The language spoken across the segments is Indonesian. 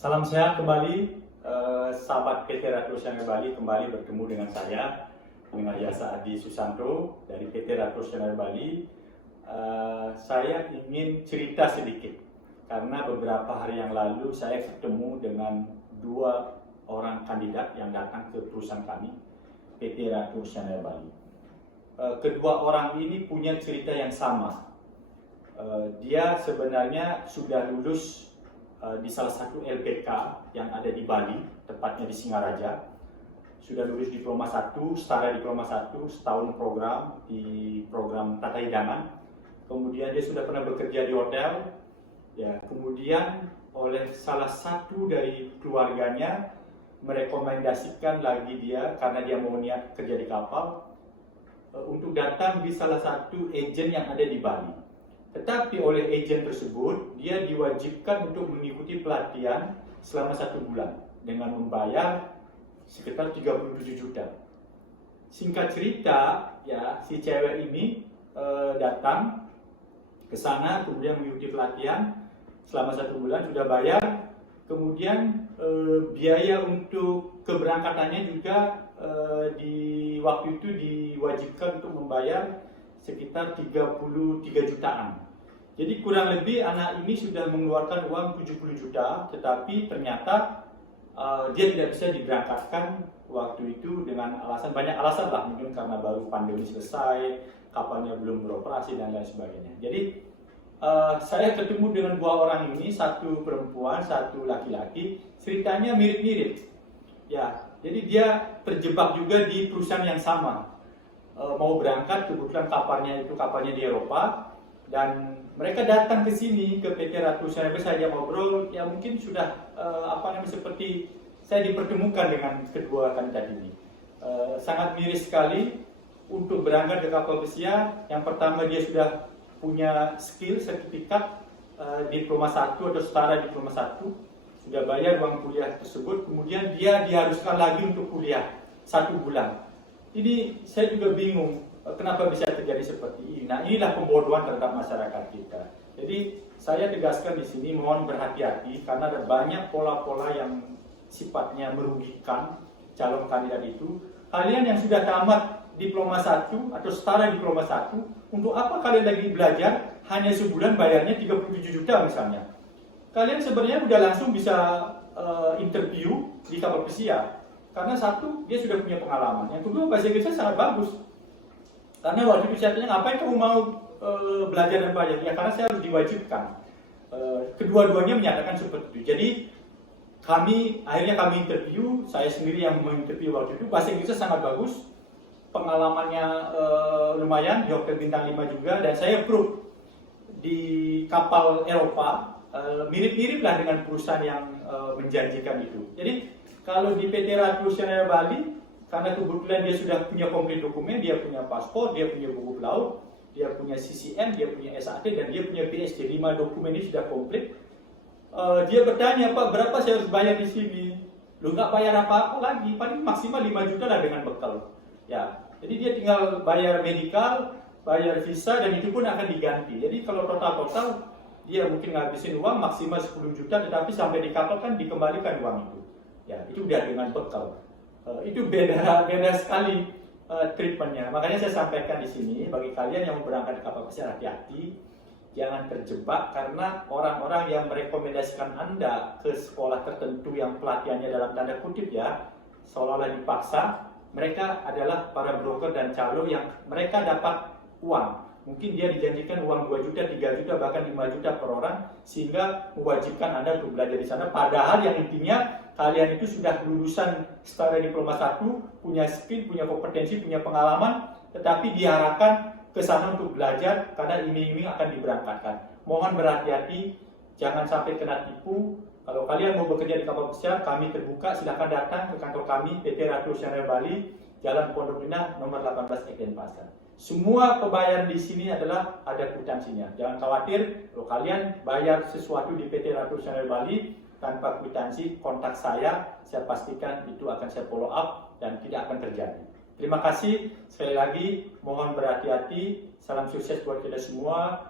Salam sehat kembali, sahabat PT Ratu Oceaner Bali kembali bertemu dengan saya, dengan Yasa Adi Susanto dari PT Ratu Oceaner Bali. Saya ingin cerita sedikit karena beberapa hari yang lalu saya ketemu dengan dua orang kandidat yang datang ke perusahaan kami, PT Ratu Oceaner Bali. Kedua orang ini punya cerita yang sama. Dia sebenarnya sudah lulus di salah satu LPK yang ada di Bali, tepatnya di Singaraja. Sudah lulus diploma 1, setara diploma 1, setahun program di program tata hidangan. Kemudian dia sudah pernah bekerja di hotel. Ya, kemudian oleh salah satu dari keluarganya merekomendasikan lagi dia karena dia mau niat kerja di kapal untuk datang di salah satu agen yang ada di Bali. Tetapi oleh agen tersebut, dia diwajibkan untuk mengikuti pelatihan selama 1 bulan dengan membayar sekitar 37 juta. Singkat cerita, ya si cewek ini datang ke sana, kemudian mengikuti pelatihan selama 1 bulan, sudah bayar. Kemudian biaya untuk keberangkatannya juga di waktu itu diwajibkan untuk membayar sekitar 33 jutaan. Jadi kurang lebih anak ini sudah mengeluarkan uang 70 juta, tetapi ternyata dia tidak bisa diberangkatkan waktu itu dengan banyak alasan lah, mungkin karena baru pandemi selesai, kapalnya belum beroperasi dan lain sebagainya. Jadi saya ketemu dengan dua orang ini, satu perempuan, satu laki-laki, ceritanya mirip-mirip. Ya, jadi dia terjebak juga di perusahaan yang sama. Mau berangkat, kebetulan kapalnya di Eropa, dan mereka datang ke sini ke PT Ratu Oceaner Bali. Saya ngobrol, ya mungkin sudah seperti saya dipertemukan dengan kedua kandidat ini. Sangat miris sekali untuk berangkat ke kapal pesiar. Yang pertama, dia sudah punya skill sertifikat diploma 1 atau setara diploma 1, sudah bayar uang kuliah tersebut, kemudian dia diharuskan lagi untuk kuliah 1 bulan. Ini saya juga bingung kenapa bisa terjadi seperti ini. Nah, inilah pembodohan terhadap masyarakat kita. Jadi saya tegaskan di sini, mohon berhati-hati karena ada banyak pola-pola yang sifatnya merugikan calon kandidat itu. Kalian yang sudah tamat diploma 1 atau setara diploma 1, untuk apa kalian lagi belajar hanya sebulan bayarnya 37 juta misalnya? Kalian sebenarnya udah langsung bisa interview di kapal pesiar. Karena satu, dia sudah punya pengalaman. Yang kedua, bahasa Inggrisnya sangat bagus. Karena waktu itu saya tanya, ngapain kamu mau belajar dan bayar? Ya karena saya harus diwajibkan. Kedua-duanya menyatakan seperti itu. Jadi akhirnya kami interview, saya sendiri yang menginterview waktu itu. Bahasa Inggrisnya sangat bagus, pengalamannya lumayan, di hotel bintang 5 juga, dan saya approve di kapal Eropa, mirip-mirip lah dengan perusahaan yang menjanjikan itu. Jadi kalau di PT Ratu Oceaner Bali, karena kebetulan dia sudah punya komplit dokumen, dia punya paspor, dia punya buku pelaut, dia punya CCM, dia punya SAT, dan dia punya PhD. 5 dokumen ini sudah komplit. Dia bertanya, Pak, berapa saya harus bayar di sini? Lu nggak bayar apa-apa lagi, paling maksimal 5 juta lah dengan bekal. Ya, jadi dia tinggal bayar medical, bayar visa, dan itu pun akan diganti. Jadi kalau total dia mungkin ngabisin uang maksimal 10 juta, tetapi sampai di kapal kan dikembalikan uang itu. Ya, itu udah dengan bekal. Itu beda sekali treatmentnya. Makanya saya sampaikan di sini, bagi kalian yang mau berangkat di kapal pesiar, hati-hati, jangan terjebak karena orang-orang yang merekomendasikan Anda ke sekolah tertentu yang pelatihannya dalam tanda kutip ya, seolah-olah dipaksa. Mereka adalah para broker dan calo yang mereka dapat uang. Mungkin dia dijanjikan uang 2 juta, 3 juta, bahkan 5 juta per orang, sehingga mewajibkan Anda untuk belajar di sana. Padahal yang intinya kalian itu sudah lulusan setara diploma 1, punya skill, punya kompetensi, punya pengalaman, tetapi diarahkan ke sana untuk belajar karena iming-iming akan diberangkatkan. Mohon berhati-hati, jangan sampai kena tipu. Kalau kalian mau bekerja di kapal pesiar, kami terbuka, silahkan datang ke kantor kami, PT Ratu Oceaner Bali, Jalan Pondok Indah, nomor 18 Eken Pasar. Semua pembayaran di sini adalah ada kwitansinya. Jangan khawatir, kalau kalian bayar sesuatu di PT Ratu Oceaner Bali tanpa kwitansi, kontak saya pastikan itu akan saya follow up dan tidak akan terjadi. Terima kasih, sekali lagi mohon berhati-hati, salam sukses buat kita semua,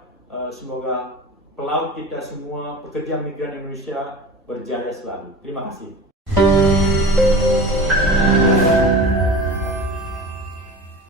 semoga pelaut kita semua, pekerja migran Indonesia berjaya selalu. Terima kasih.